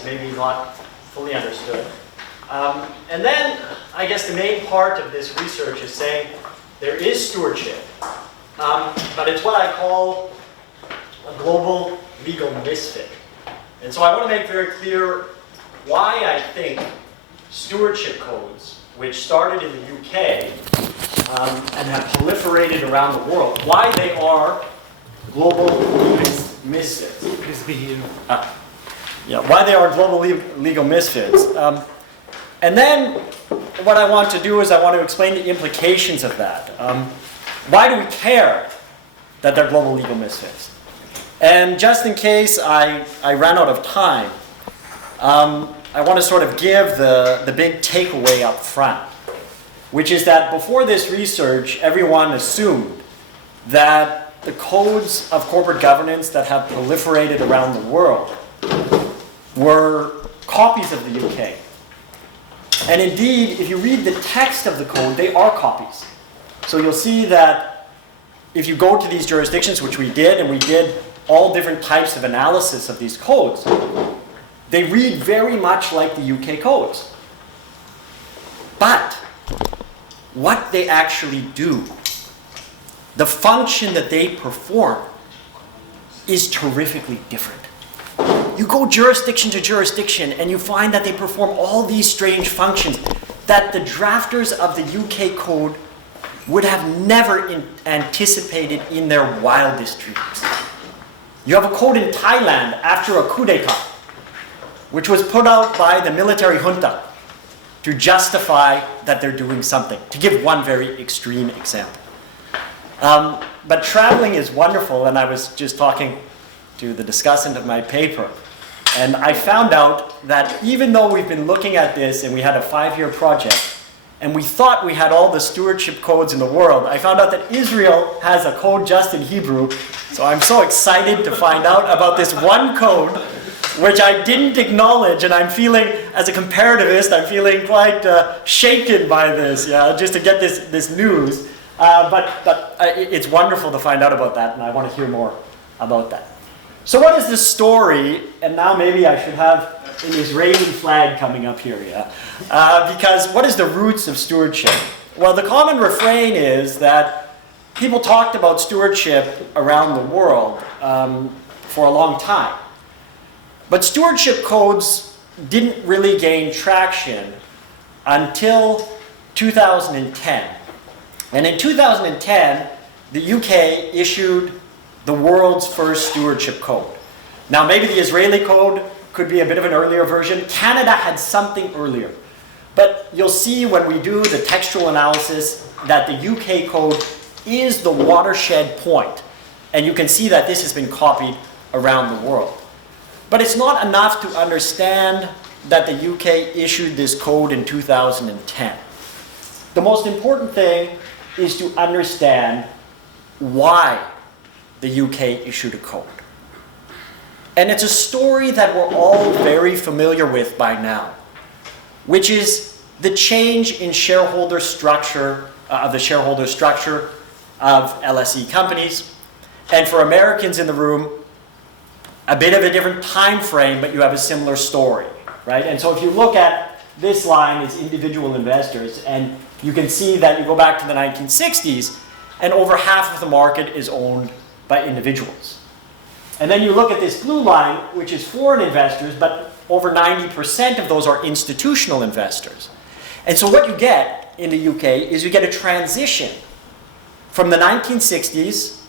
is maybe not fully understood. And then, I guess the main part of this research is saying there is stewardship, but it's what I call a global legal misfit. And so I want to make very clear why I think stewardship codes, which started in the UK and have proliferated around the world, why they are global misfits. Please be here. Why they are global legal misfits. And then what I want to do is I want to explain the implications of that. Why do we care that they're global legal misfits? And just in case I ran out of time, I want to sort of give the big takeaway up front, which is that before this research, everyone assumed that the codes of corporate governance that have proliferated around the world were copies of the UK. And indeed, if you read the text of the code, they are copies. So you'll see that if you go to these jurisdictions, which we did, and we did all different types of analysis of these codes, they read very much like the UK codes. But what they actually do, the function that they perform, is terrifically different. You go jurisdiction to jurisdiction and you find that they perform all these strange functions that the drafters of the UK code would have never anticipated in their wildest dreams. You have a code in Thailand after a coup d'etat, which was put out by the military junta to justify that they're doing something, to give one very extreme example. But traveling is wonderful, and I was just talking to the discussant of my paper, and I found out that even though we've been looking at this and we had a 5-year project, and we thought we had all the stewardship codes in the world, I found out that Israel has a code just in Hebrew, so I'm so excited to find out about this one code which I didn't acknowledge, and I'm feeling, as a comparativist, I'm feeling quite shaken by this, just to get this news. But it's wonderful to find out about that, and I want to hear more about that. So what is the story? And now maybe I should have an Israeli flag coming up here, because what is the roots of stewardship? Well, the common refrain is that people talked about stewardship around the world for a long time. But stewardship codes didn't really gain traction until 2010. And in 2010, the UK issued the world's first stewardship code. Now, maybe the Israeli code could be a bit of an earlier version. Canada had something earlier. But you'll see when we do the textual analysis that the UK code is the watershed point. And you can see that this has been copied around the world. But it's not enough to understand that the UK issued this code in 2010. The most important thing is to understand why the UK issued a code. And it's a story that we're all very familiar with by now, which is the change in shareholder structure, of the shareholder structure of LSE companies. And for Americans in the room, a bit of a different time frame, but you have a similar story, right? And so if you look at this line is individual investors, and you can see that you go back to the 1960s, and over half of the market is owned by individuals. And then you look at this blue line, which is foreign investors, but over 90% of those are institutional investors. And so what you get in the UK is you get a transition from the 1960s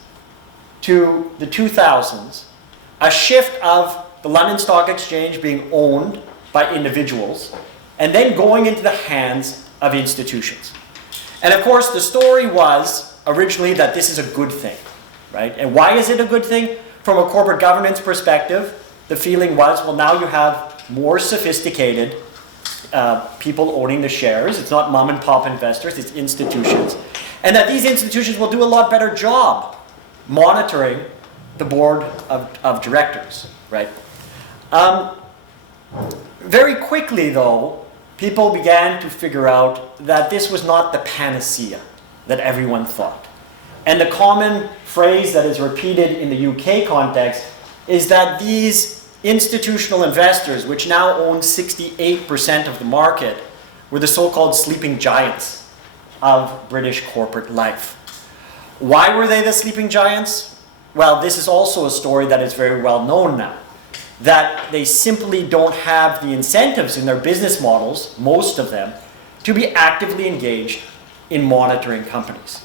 to the 2000s, a shift of the London Stock Exchange being owned by individuals, and then going into the hands of institutions. And of course, the story was originally that this is a good thing, right? And why is it a good thing? From a corporate governance perspective, the feeling was, well, now you have more sophisticated people owning the shares. It's not mom and pop investors, it's institutions. And that these institutions will do a lot better job monitoring the board of directors, right? Very quickly, though, people began to figure out that this was not the panacea that everyone thought. And the common phrase that is repeated in the UK context is that these institutional investors, which now own 68% of the market, were the so-called sleeping giants of British corporate life. Why were they the sleeping giants? Well, this is also a story that is very well known now, that they simply don't have the incentives in their business models, most of them, to be actively engaged in monitoring companies.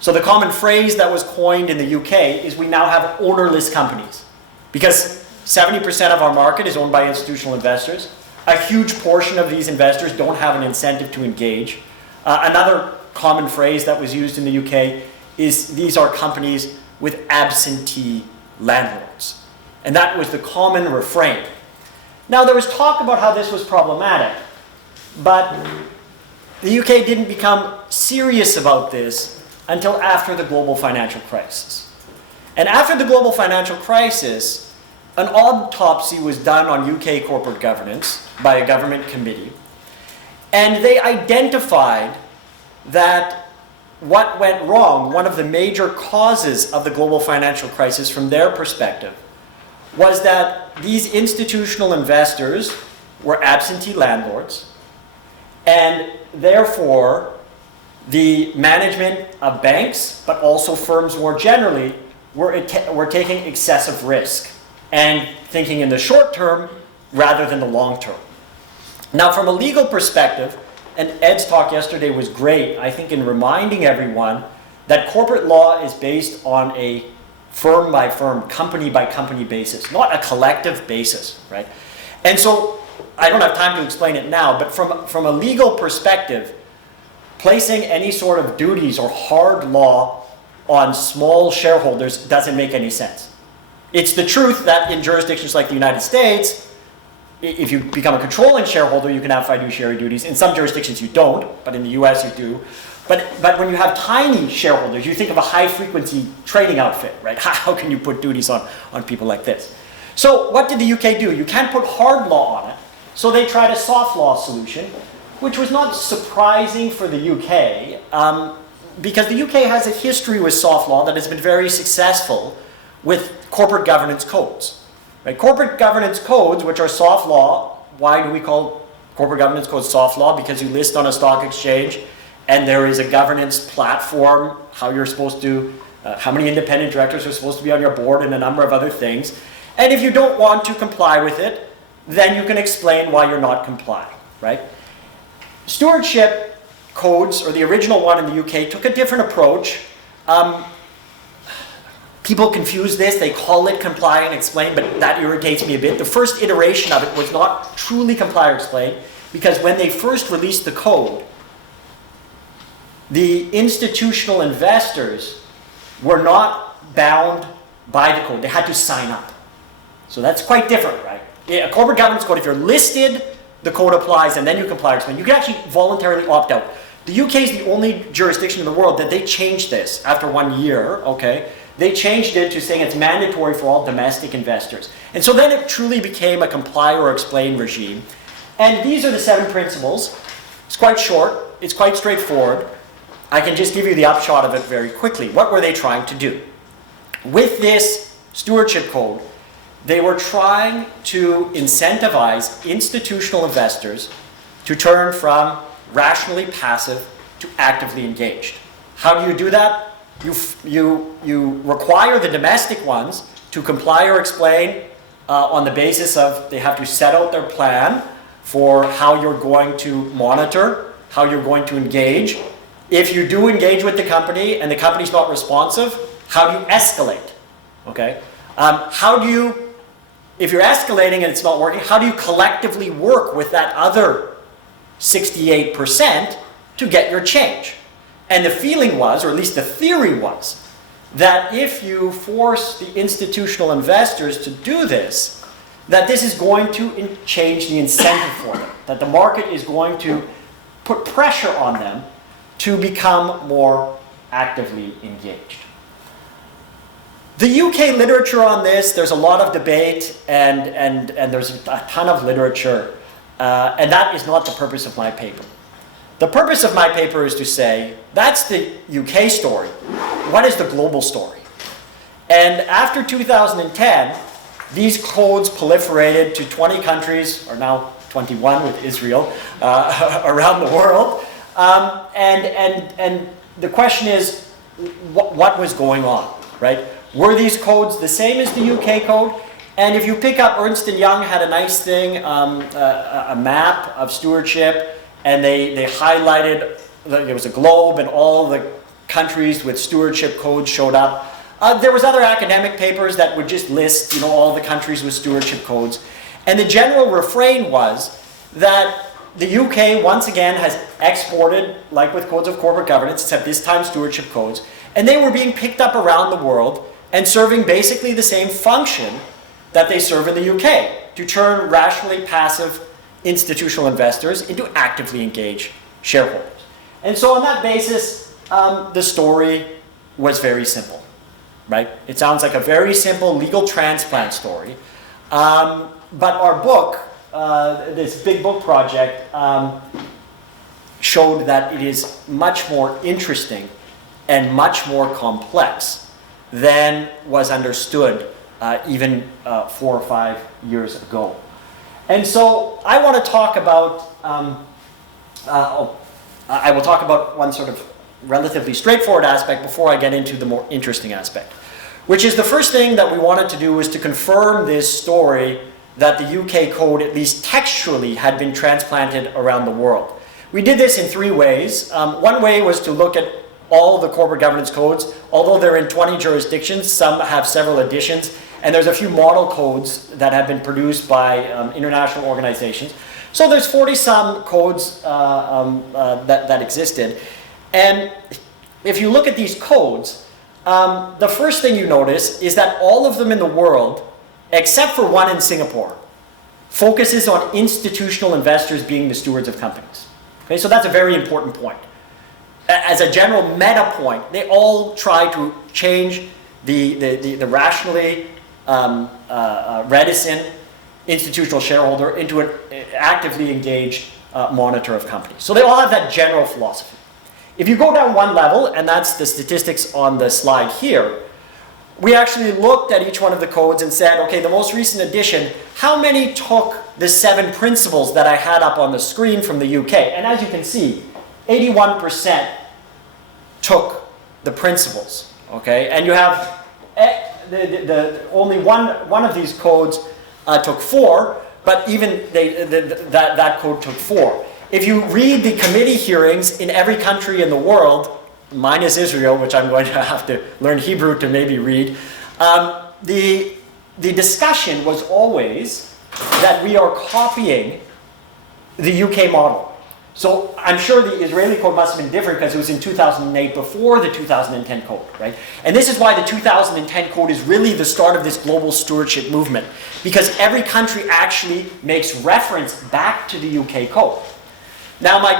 So the common phrase that was coined in the UK is we now have ownerless companies, because 70% of our market is owned by institutional investors. A huge portion of these investors don't have an incentive to engage. Another common phrase that was used in the UK is these are companies with absentee landlords. And that was the common refrain. Now, there was talk about how this was problematic, but the UK didn't become serious about this until after the global financial crisis. And after the global financial crisis, an autopsy was done on UK corporate governance by a government committee, and they identified that what went wrong, one of the major causes of the global financial crisis from their perspective, was that these institutional investors were absentee landlords, and therefore the management of banks, but also firms more generally, were taking excessive risk and thinking in the short term rather than the long term. Now, from a legal perspective, and Ed's talk yesterday was great, I think, in reminding everyone that corporate law is based on a firm by firm, company by company basis, not a collective basis, right? And so, I don't have time to explain it now, but from a legal perspective, placing any sort of duties or hard law on small shareholders doesn't make any sense. It's the truth that in jurisdictions like the United States, if you become a controlling shareholder, you can have fiduciary duties. In some jurisdictions you don't, but in the US you do. But when you have tiny shareholders, you think of a high-frequency trading outfit, right? How can you put duties on people like this? So what did the UK do? You can't put hard law on it, so they tried a soft law solution, which was not surprising for the UK, because the UK has a history with soft law that has been very successful with corporate governance codes. Right? Corporate governance codes, which are soft law, why do we call corporate governance codes soft law? Because you list on a stock exchange and there is a governance platform, how you're supposed to, how many independent directors are supposed to be on your board and a number of other things. And if you don't want to comply with it, then you can explain why you're not complying, right? Stewardship codes, or the original one in the UK, took a different approach. People confuse this, they call it comply and explain, but that irritates me a bit. The first iteration of it was not truly comply or explain, because when they first released the code, the institutional investors were not bound by the code. They had to sign up. So that's quite different, right? A corporate governance code, if you're listed, the code applies and then you comply or explain. You can actually voluntarily opt out. The UK is the only jurisdiction in the world that they changed this after 1 year, okay? They changed it to saying it's mandatory for all domestic investors. And so then it truly became a comply or explain regime. And these are the 7 principles. It's quite short, it's quite straightforward. I can just give you the upshot of it very quickly. What were they trying to do? With this stewardship code, they were trying to incentivize institutional investors to turn from rationally passive to actively engaged. How do you do that? You require the domestic ones to comply or explain on the basis of they have to set out their plan for how you're going to monitor, how you're going to engage. If you do engage with the company and the company's not responsive, how do you escalate? Okay? If you're escalating and it's not working, how do you collectively work with that other 68% to get your change? And the feeling was, or at least the theory was, that if you force the institutional investors to do this, that this is going to change the incentive for them, that the market is going to put pressure on them to become more actively engaged. The UK literature on this, there's a lot of debate and there's a ton of literature, and that is not the purpose of my paper. The purpose of my paper is to say, that's the UK story. What is the global story? And after 2010, these codes proliferated to 20 countries, or now 21 with Israel, around the world. And the question is, what was going on, right? Were these codes the same as the UK code? And if you pick up, Ernst & Young had a nice thing, a map of stewardship, and they highlighted, there was a globe, and all the countries with stewardship codes showed up. There was other academic papers that would just list, all the countries with stewardship codes. And the general refrain was that the UK, once again, has exported, like with codes of corporate governance, except this time stewardship codes, and they were being picked up around the world and serving basically the same function that they serve in the UK, to turn rationally passive institutional investors into actively engaged shareholders. And so on that basis, the story was very simple, right? It sounds like a very simple legal transplant story. But our book, this big book project, showed that it is much more interesting and much more complex than was understood even 4 or 5 years ago. And so I want to talk about, I will talk about one sort of relatively straightforward aspect before I get into the more interesting aspect, which is the first thing that we wanted to do was to confirm this story that the UK code, at least textually, had been transplanted around the world. We did this in 3 ways. One way was to look at all the corporate governance codes. Although they're in 20 jurisdictions, some have several editions, and there's a few model codes that have been produced by international organizations. So there's 40-some codes that existed. And if you look at these codes, the first thing you notice is that all of them in the world, except for one in Singapore, focuses on institutional investors being the stewards of companies. Okay, so that's a very important point. As a general meta point, they all try to change the rationally reticent institutional shareholder into an actively engaged monitor of companies. So they all have that general philosophy. If you go down one level, and that's the statistics on the slide here, we actually looked at each one of the codes and said, okay, the most recent edition, how many took the 7 principles that I had up on the screen from the UK? And as you can see, 81% took the principles, okay? And you have only one of these codes took 4, but even that code took 4. If you read the committee hearings in every country in the world, minus Israel, which I'm going to have to learn Hebrew to maybe read, the discussion was always that we are copying the UK model. So I'm sure the Israeli code must have been different because it was in 2008 before the 2010 code, right? And this is why the 2010 code is really the start of this global stewardship movement, because every country actually makes reference back to the UK code. Now, my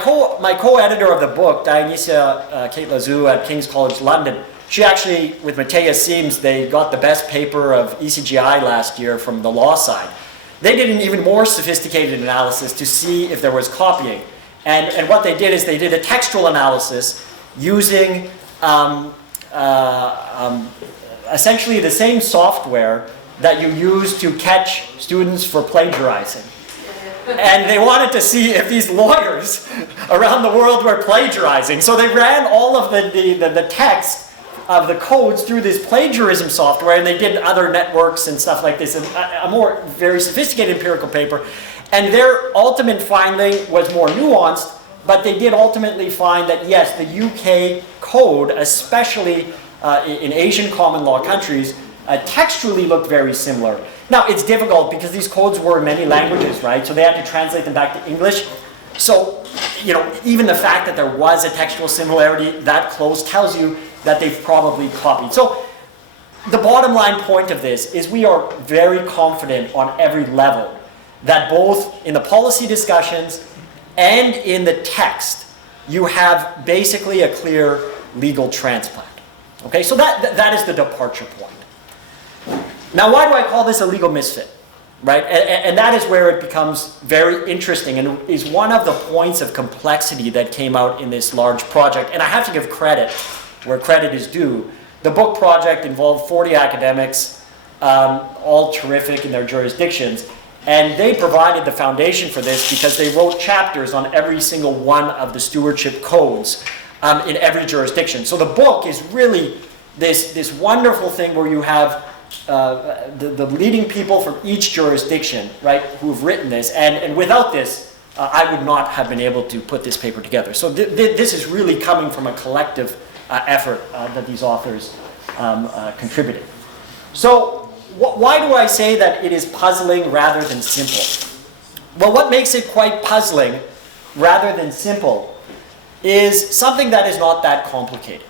co-editor of the book, Dionysia Kate Lazou at King's College London, she actually, with Matthias Siems, they got the best paper of ECGI last year from the law side. They did an even more sophisticated analysis to see if there was copying. And what they did is they did a textual analysis using essentially the same software that you use to catch students for plagiarizing. And they wanted to see if these lawyers around the world were plagiarizing. So they ran all of the text of the codes through this plagiarism software, and they did other networks and stuff like this, and a more very sophisticated empirical paper. And their ultimate finding was more nuanced, but they did ultimately find that yes, the UK code, especially in Asian common law countries, textually looked very similar. Now, it's difficult because these codes were in many languages, right? So they had to translate them back to English. So, even the fact that there was a textual similarity that close tells you that they've probably copied. So the bottom line point of this is we are very confident on every level that both in the policy discussions and in the text, you have basically a clear legal transplant. Okay, so that is the departure point. Now, why do I call this a legal misfit? Right, and that is where it becomes very interesting and is one of the points of complexity that came out in this large project. And I have to give credit where credit is due. The book project involved 40 academics, all terrific in their jurisdictions. And they provided the foundation for this because they wrote chapters on every single one of the stewardship codes in every jurisdiction. So the book is really this wonderful thing where you have the leading people from each jurisdiction, right, who've written this. And without this, I would not have been able to put this paper together. So this is really coming from a collective effort that these authors contributed. So why do I say that it is puzzling rather than simple? Well, what makes it quite puzzling rather than simple is something that is not that complicated.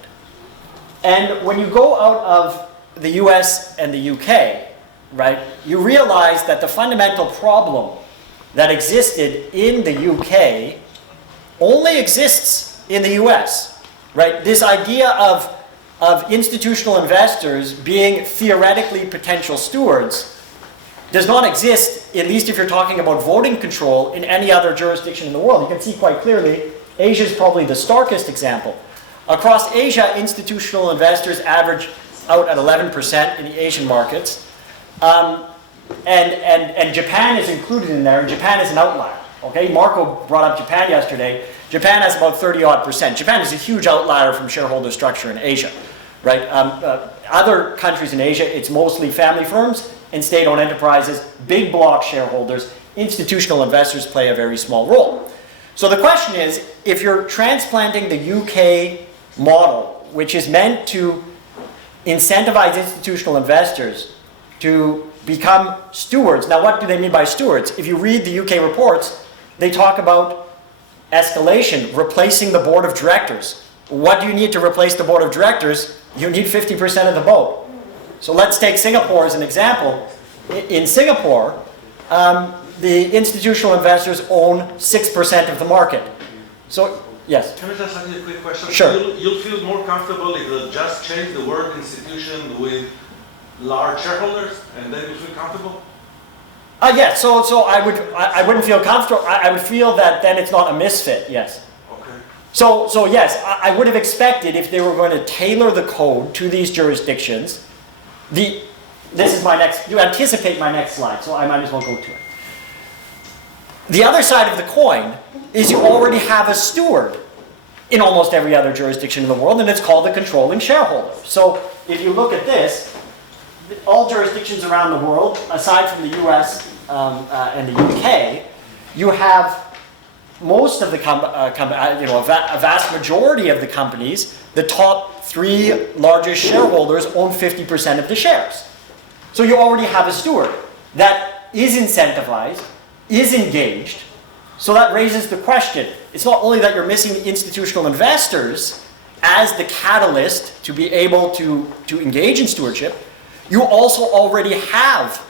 And when you go out of the US and the UK, right, you realize that the fundamental problem that existed in the UK only exists in the US, right? This idea of institutional investors being theoretically potential stewards does not exist, at least if you're talking about voting control, in any other jurisdiction in the world. You can see quite clearly, Asia is probably the starkest example. Across Asia, institutional investors average out at 11% in the Asian markets. And Japan is included in there, and Japan is an outlier. Okay, Marco brought up Japan yesterday. Japan has about 30-odd%. Japan is a huge outlier from shareholder structure in Asia, right? Other countries in Asia, it's mostly family firms and state-owned enterprises, big block shareholders. Institutional investors play a very small role. So the question is, if you're transplanting the UK model, which is meant to incentivize institutional investors to become stewards. Now, what do they mean by stewards? If you read the UK reports, they talk about escalation, replacing the board of directors. What do you need to replace the board of directors? You need 50% of the vote. So let's take Singapore as an example. In Singapore, the institutional investors own 6% of the market. So, yes? Can I just ask you a quick question? Sure. You'll feel more comfortable if you just change the word institution with large shareholders, and then you feel comfortable? Yes, so I wouldn't feel comfortable. I would feel that then it's not a misfit, yes. Okay. So yes, I would have expected if they were going to tailor the code to these jurisdictions, this is my next, you anticipate my next slide, so I might as well go to it. The other side of the coin is you already have a steward in almost every other jurisdiction in the world, and it's called the controlling shareholder. So if you look at this, all jurisdictions around the world, aside from the US and the UK, you have most of the a vast majority of the companies, the top 3 largest shareholders own 50% of the shares. So you already have a steward that is incentivized, is engaged. So that raises the question. It's not only that you're missing the institutional investors as the catalyst to be able to engage in stewardship, you also already have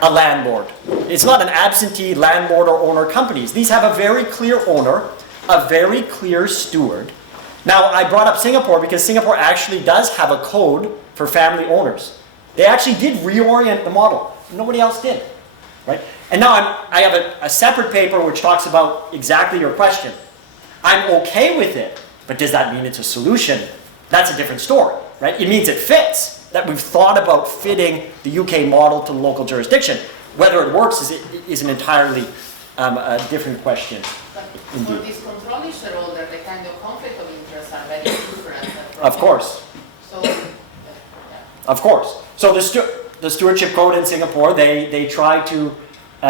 a landlord. It's not an absentee landlord or owner companies. These have a very clear owner, a very clear steward. Now, I brought up Singapore because Singapore actually does have a code for family owners. They actually did reorient the model. Nobody else did, right? And now I have a separate paper which talks about exactly your question. I'm okay with it, but does that mean it's a solution? That's a different story, right? It means it fits, that we've thought about fitting the UK model to the local jurisdiction. Whether it works is an entirely different question. But indeed. For this controlling shareholder, the kind of conflict of interest are very different. Of course. So, Of course. So the stewardship code in Singapore, they try to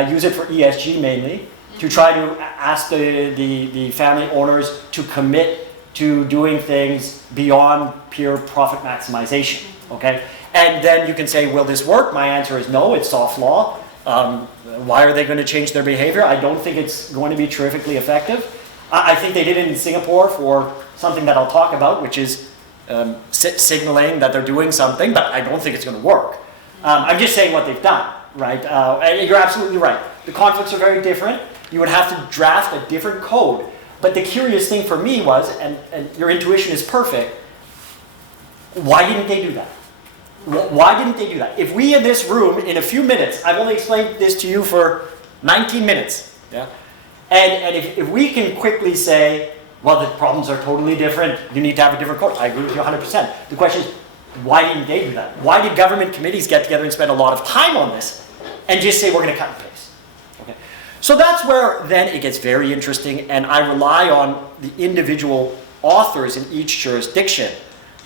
use it for ESG mainly, to try to ask the family owners to commit to doing things beyond pure profit maximization, okay? And then you can say, will this work? My answer is no, it's soft law. Why are they going to change their behavior? I don't think it's going to be terrifically effective. I think they did it in Singapore for something that I'll talk about, which is signaling that they're doing something, but I don't think it's going to work. I'm just saying what they've done, right? And you're absolutely right. The conflicts are very different. You would have to draft a different code. But the curious thing for me was, and your intuition is perfect, why didn't they do that? Why didn't they do that? If we in this room, in a few minutes, I've only explained this to you for 19 minutes, yeah? And if we can quickly say, well, the problems are totally different, you need to have a different code, I agree with you 100%. The question is, Why didn't they do that? Why did government committees get together and spend a lot of time on this and just say we're going to cut and paste? Okay. So that's where then it gets very interesting, and I rely on the individual authors in each jurisdiction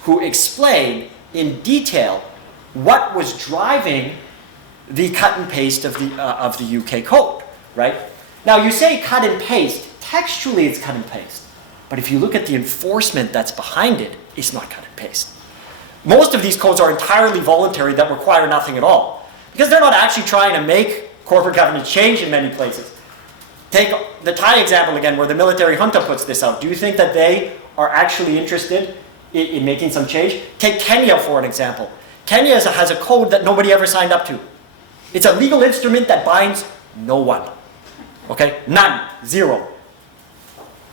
who explain in detail what was driving the cut and paste of the UK code, right? Now you say cut and paste, textually it's cut and paste, but if you look at the enforcement that's behind it, it's not cut and paste. Most of these codes are entirely voluntary that require nothing at all, because they're not actually trying to make corporate governance change in many places. Take the Thai example again, where the military junta puts this out. Do you think that they are actually interested in making some change? Take Kenya for an example. Kenya has a code that nobody ever signed up to. It's a legal instrument that binds no one. Okay? None. Zero.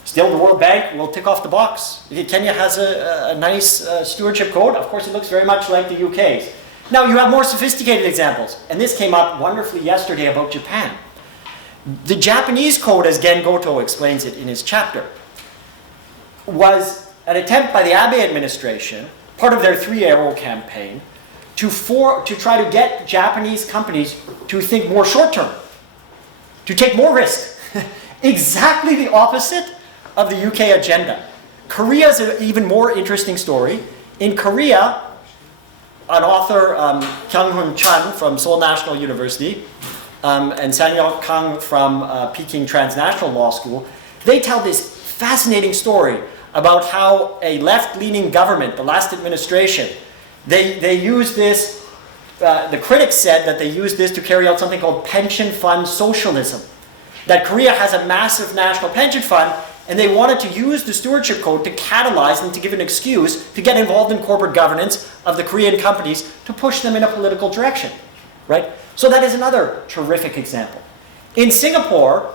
Still, the World Bank will tick off the box. Kenya has a nice stewardship code. Of course, it looks very much like the UK's. Now, you have more sophisticated examples. And this came up wonderfully yesterday about Japan. The Japanese code, as Gen Goto explains it in his chapter, was an attempt by the Abe administration, part of their 3-arrow campaign, to try to get Japanese companies to think more short-term, to take more risk. Exactly the opposite of the UK agenda. Korea is an even more interesting story. In Korea, an author, Kyung-Hoon Chun from Seoul National University, and Sang-Yok Kang from Peking Transnational Law School, they tell this fascinating story about how a left-leaning government, the last administration, they used this, the critics said that they used this to carry out something called pension fund socialism. That Korea has a massive national pension fund, and they wanted to use the stewardship code to catalyze and to give an excuse to get involved in corporate governance of the Korean companies to push them in a political direction, right? So that is another terrific example. In Singapore,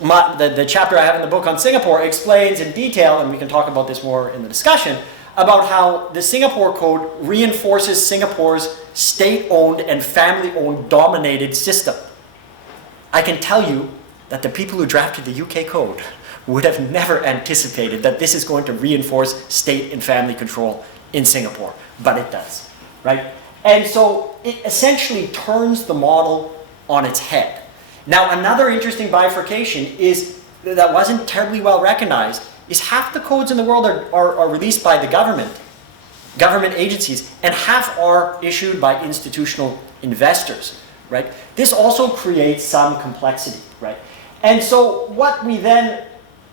the chapter I have in the book on Singapore explains in detail, and we can talk about this more in the discussion, about how the Singapore Code reinforces Singapore's state-owned and family-owned dominated system. I can tell you that the people who drafted the UK Code would have never anticipated that this is going to reinforce state and family control in Singapore, but it does, right? And so it essentially turns the model on its head. Now, another interesting bifurcation is that wasn't terribly well recognized is half the codes in the world are released by the government agencies, and half are issued by institutional investors, right? This also creates some complexity, right? And so what we then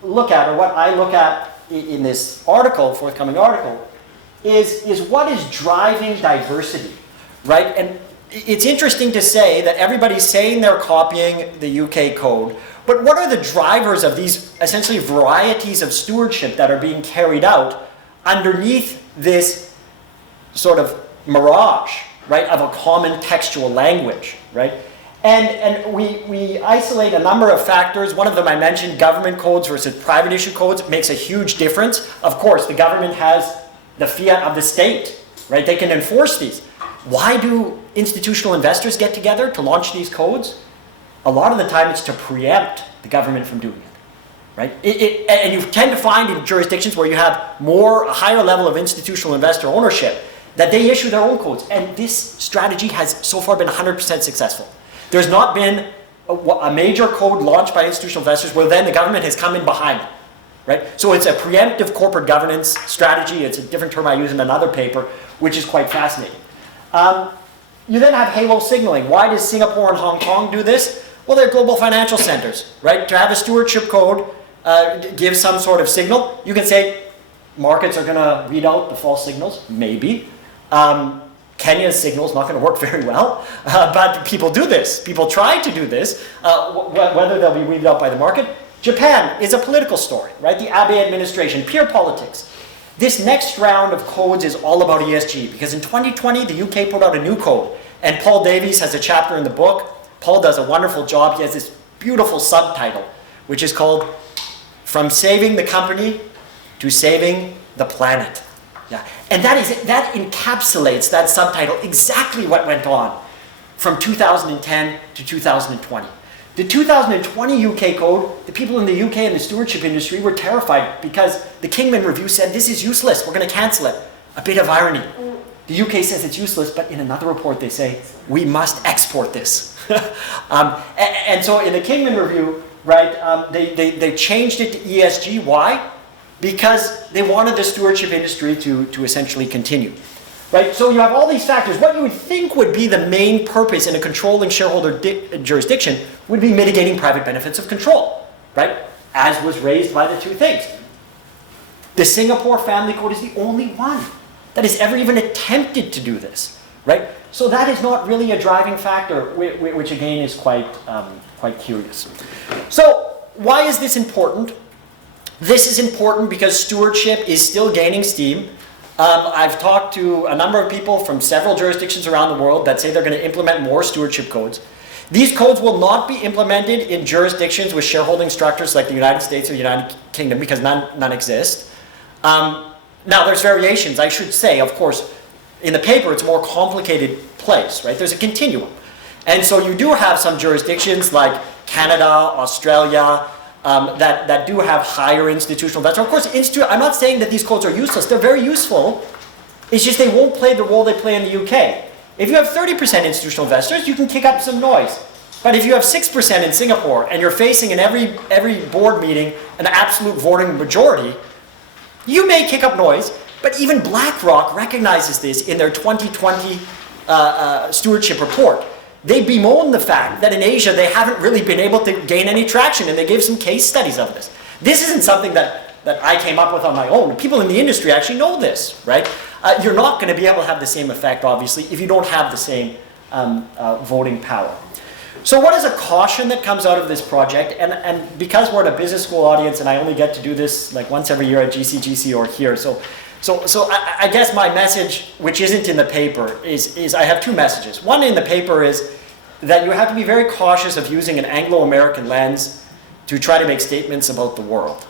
look at, or what I look at in this article, forthcoming article, is what is driving diversity, right? And it's interesting to say that everybody's saying they're copying the UK code, but what are the drivers of these essentially varieties of stewardship that are being carried out underneath this sort of mirage, right, of a common textual language, right? And we isolate a number of factors. One of them I mentioned, government codes versus private issue codes, makes a huge difference. Of course, the government has the fiat of the state, right? They can enforce these. Why do institutional investors get together to launch these codes? A lot of the time it's to preempt the government from doing it, right? And you tend to find in jurisdictions where you have a higher level of institutional investor ownership that they issue their own codes. And this strategy has so far been 100% successful. There's not been a major code launched by institutional investors where then the government has come in behind it, right? So it's a preemptive corporate governance strategy. It's a different term I use in another paper, which is quite fascinating. You then have halo signaling. Why does Singapore and Hong Kong do this? Well, they're global financial centers, right? To have a stewardship code give some sort of signal. You can say markets are going to read out the false signals, maybe. Kenya's signal is not going to work very well, but people do this. People try to do this, whether they'll be read out by the market. Japan is a political story, right? The Abe administration, peer politics. This next round of codes is all about ESG, because in 2020, the UK put out a new code, and Paul Davies has a chapter in the book. Paul does a wonderful job. He has this beautiful subtitle, which is called From Saving the Company to Saving the Planet. Yeah. And that encapsulates, that subtitle, exactly what went on from 2010 to 2020. The 2020 UK code, the people in the UK and the stewardship industry were terrified because the Kingman Review said, this is useless, we're going to cancel it. A bit of irony. The UK says it's useless, but in another report they say, we must export this. And so in the Kingman Review, right, they changed it to ESG. Why? Because they wanted the stewardship industry to essentially continue. Right? So you have all these factors. What you would think would be the main purpose in a controlling shareholder jurisdiction would be mitigating private benefits of control, right? As was raised by the two things. The Singapore Family Code is the only one that has ever even attempted to do this, right? So that is not really a driving factor, which again is quite curious. So why is this important? This is important because stewardship is still gaining steam. I've talked to a number of people from several jurisdictions around the world that say they're going to implement more stewardship codes. These codes will not be implemented in jurisdictions with shareholding structures like the United States or United Kingdom because none exist. Now there's variations, I should say, of course. In the paper, it's a more complicated place, right? There's a continuum. And so you do have some jurisdictions like Canada, Australia, that do have higher institutional investors. Of course, I'm not saying that these codes are useless. They're very useful. It's just they won't play the role they play in the UK. If you have 30% institutional investors, you can kick up some noise. But if you have 6% in Singapore and you're facing in every board meeting an absolute voting majority, you may kick up noise. But even BlackRock recognizes this in their 2020 stewardship report. They bemoan the fact that in Asia they haven't really been able to gain any traction, and they gave some case studies of this. This isn't something that I came up with on my own. People in the industry actually know this, right? You're not going to be able to have the same effect, obviously, if you don't have the same voting power. So what is a caution that comes out of this project? And because we're at a business school audience and I only get to do this like once every year at GCGC or here, so I guess my message, which isn't in the paper, is I have two messages. One in the paper is that you have to be very cautious of using an Anglo-American lens to try to make statements about the world.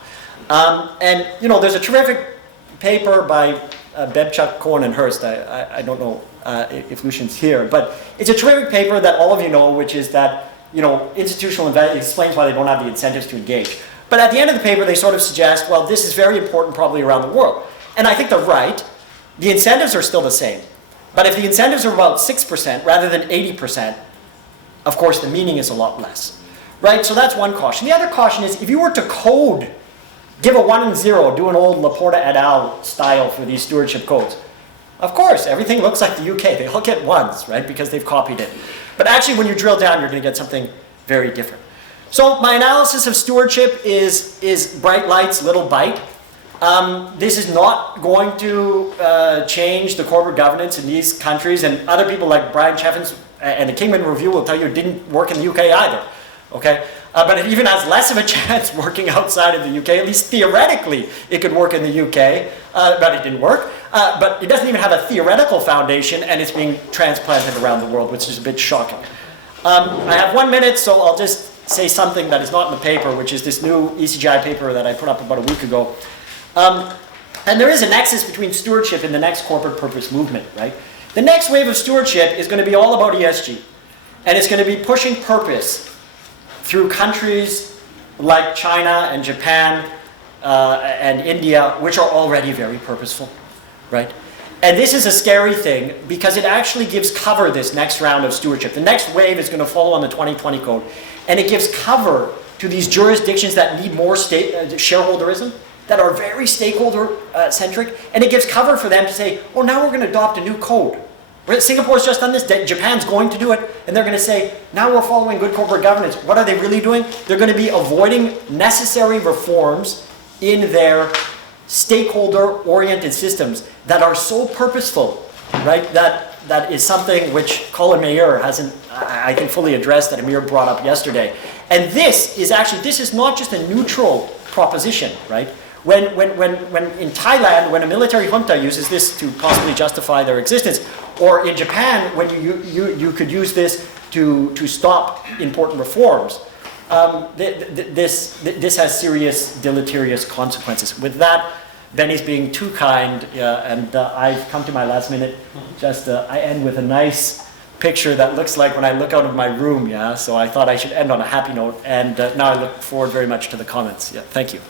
And you know, there's a terrific paper by Bebchuk, Cohen, and Hurst. I don't know if Lucian's here, but it's a terrific paper that all of you know, which is that, you know, institutional investors explains why they don't have the incentives to engage. But at the end of the paper, they sort of suggest, well, this is very important probably around the world. And I think they're right. The incentives are still the same. But if the incentives are about 6% rather than 80%, of course the meaning is a lot less. Right? So that's one caution. The other caution is if you were to code, give a 1 and 0, do an old Laporta et al. Style for these stewardship codes. Of course, everything looks like the UK. They all get 1s, right? Because they've copied it. But actually when you drill down, you're going to get something very different. So my analysis of stewardship is bright lights, little bite. This is not going to change the corporate governance in these countries, and other people like Brian Cheffins and the Kingman Review will tell you it didn't work in the UK either. Okay, but it even has less of a chance working outside of the UK. At least theoretically, it could work in the UK, but it didn't work. But it doesn't even have a theoretical foundation, and it's being transplanted around the world, which is a bit shocking. I have 1 minute, so I'll just say something that is not in the paper, which is this new ECGI paper that I put up about a week ago. And there is a nexus between stewardship and the next corporate purpose movement, right? The next wave of stewardship is going to be all about ESG. And it's going to be pushing purpose through countries like China and Japan and India, which are already very purposeful, right? And this is a scary thing because it actually gives cover this next round of stewardship. The next wave is going to follow on the 2020 code. And it gives cover to these jurisdictions that need more shareholderism, that are very stakeholder-centric, and it gives cover for them to say, oh, now we're going to adopt a new code. Singapore's just done this, Japan's going to do it, and they're going to say, now we're following good corporate governance. What are they really doing? They're going to be avoiding necessary reforms in their stakeholder-oriented systems that are so purposeful, right? That is something which Colin Mayer hasn't, I think, fully addressed, that Amir brought up yesterday. And this is not just a neutral proposition, right? When in Thailand, when a military junta uses this to possibly justify their existence, or in Japan, when you could use this to stop important reforms, this has serious deleterious consequences. With that, Benny's being too kind, and I've come to my last minute. Just I end with a nice picture that looks like when I look out of my room, yeah? So I thought I should end on a happy note, and now I look forward very much to the comments. Yeah, thank you.